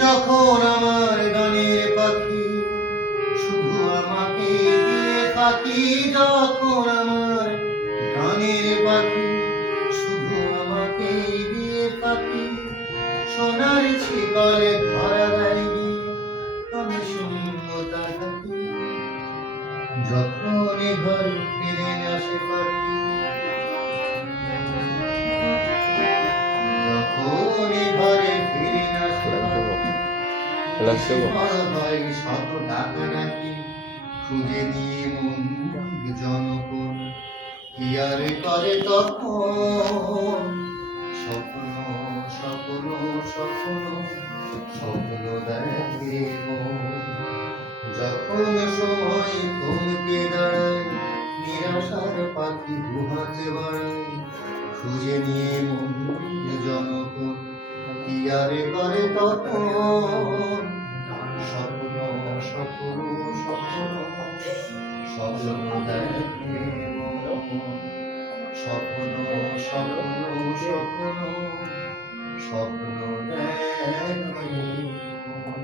যখন আমার গানের পাখি শুধু আমাকে দিয়ে থাকি, যখন আমার গানের পাখি শুধু আমাকে দিয়ে থাকি, সোনার ছিকলে ধরা দেয় আমি শূন্যতা থাকি। যখন ঘরে ফিরে আসে পাখি, যখন ঘরে ফিরে আসে পাখি, হয় শত টাকা নাকি খুঁজে নিয়ে মন জনগণ কি আর করে তখন। স্বপ্ন স্বপ্ন স্বপ্ন স্বপ্ন দেখে মন, যখন সময় থমকে দাঁড়ায় নিরাশার পাখি দুহাতে বাড়ায়, খুঁজে নিয়ে মন জনগণ কি আর করে তখন। স্বপ্ন স্বপ্ন স্বপ্ন স্বপ্ন দেখে মন, স্বপ্ন স্বপ্ন স্বপ্ন স্বপ্ন দেখে মন।